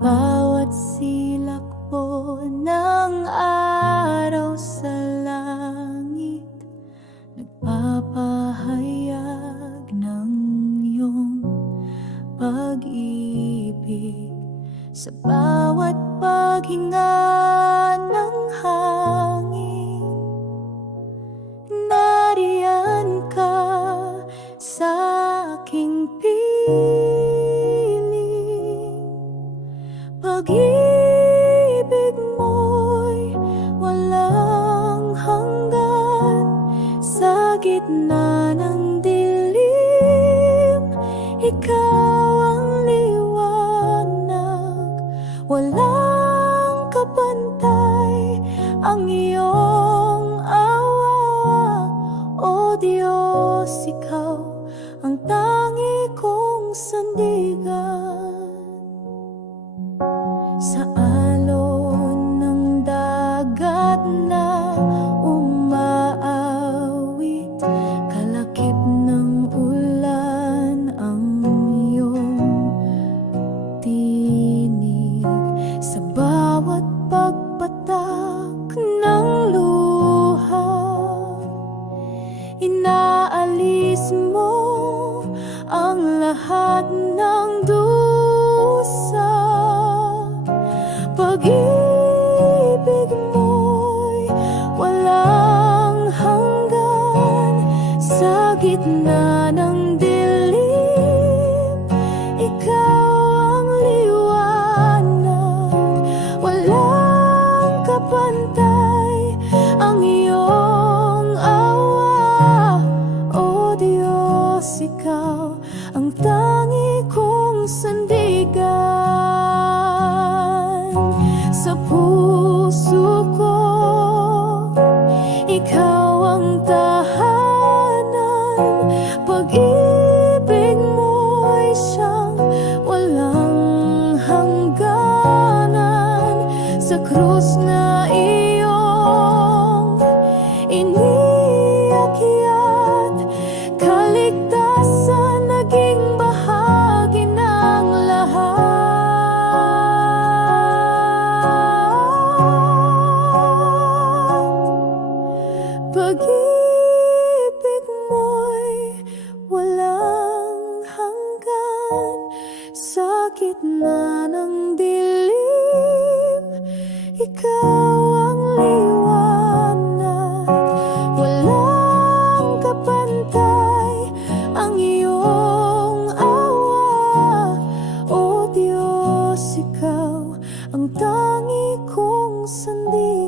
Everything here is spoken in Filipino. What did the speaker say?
Bawat silak po ng araw sa langit nagpapahayag ng iyong pag-ibig. Sa bawat paghinga ng hangin, nariyan ka sa aking piling. Pag-ibig mo'y walang hanggan. Sa gitna ng dilim, ikaw ang liwanag. Walang kapantay ang iyong awa. O Diyos, ikaw ang tangi kong sandigan. Sa alon ng dagat na umaawit, kalakip ng ulan ang iyong tinig. Sa bawat pagpatak ng luha, inaalis mo ang lahat ng dusa. Pag-ibig mo'y walang hanggan. Sa gitna ng dilim, ikaw ang liwanag. Walang kapantay ang iyong awa. O Diyos, ikaw ang tangi kong sandigan. Sa puso ko, ikaw ang tahanan. Pag-ibig mo'y siyang walang hangganan. Sa krus na iyong iniakyat, kaligtasan naging bahagi ng lahat. Pag-ibig mo'y walang hanggan. Sa gitna ng dilim, ikaw ang liwanag. Walang kapantay ang iyong awa. O Diyos, ikaw ang tangi kong sandigan.